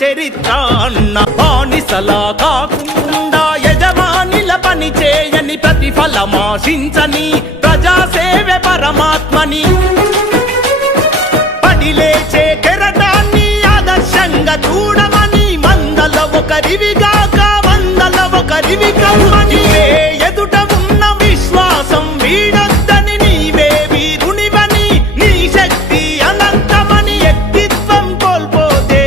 చరిత్రాన్న బానిసలా కాకుండా యజమానిల పని చేయని ప్రతిఫలమాశించని ప్రజాసేవే పరమాత్మని పడిలేచే కెరటాన్ని ఆదర్శంగా చూడమని మందల ఒకరివిగాక వందల ఒకరివిగా ఎదుట ఉన్న విశ్వాసం వీడొద్దని నీవే వీరునివని నీ శక్తి అనంతమని వ్యక్తిత్వం కోల్పోతే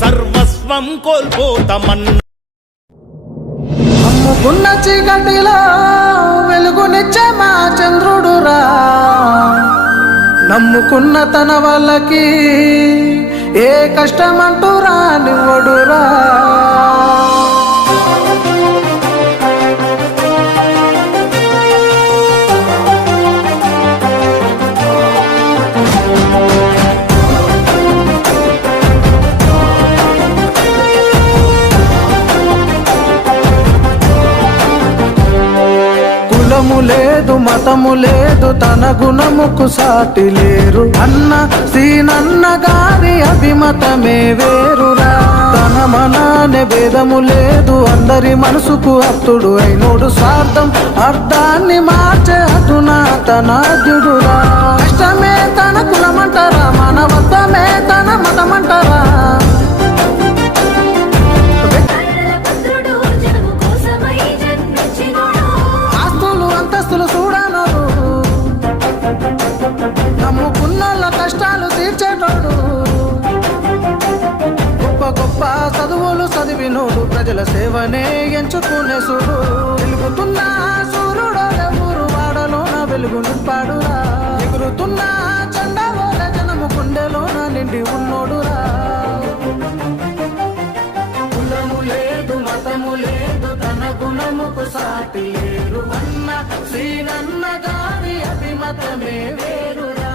సర్వస్వం కోల్పోతామన్న అమ్ముకున్న చీకటిలో వెలుగునిచ్చే మా చంద్రుడురా నమ్ముకున్న తన వాళ్ళకి ఏ కష్టమంటూ రానివ్వడురా కులము లేదు మతము లేదు తన గుణముకు సాటి లేరు అన్న సీనన్న గారి అభిమతమే వేరురా తన మనానే భేదము లేదు అందరి మనసుకు అత్తుడు అయినోడు స్వార్థం అర్థాన్ని మార్చే అధునాతనాద్యుడురా కష్టమే తన కులమంటారా మానవత్వమే తన మతమంటారా చూడనోడు నమ్ముకున్నోళ్ళ కష్టాలు తీర్చేటోడు గొప్ప గొప్ప చదువులు చదివినోడు ప్రజల సేవనే ఎంచుకునే సూడు వెలుగుతున్న సూర్యుడు ఊరు వాడలోన వెలుగు నింపాడురా ఎగురుతున్న చండవోల జనము గుండెలోన నిండి ఉన్నోడురా. కులము లేదు మతము లేదు తన గుణముకు సాటి లేరు అన్న శ్రీనన్న గారి అభిమతమే వేరురా.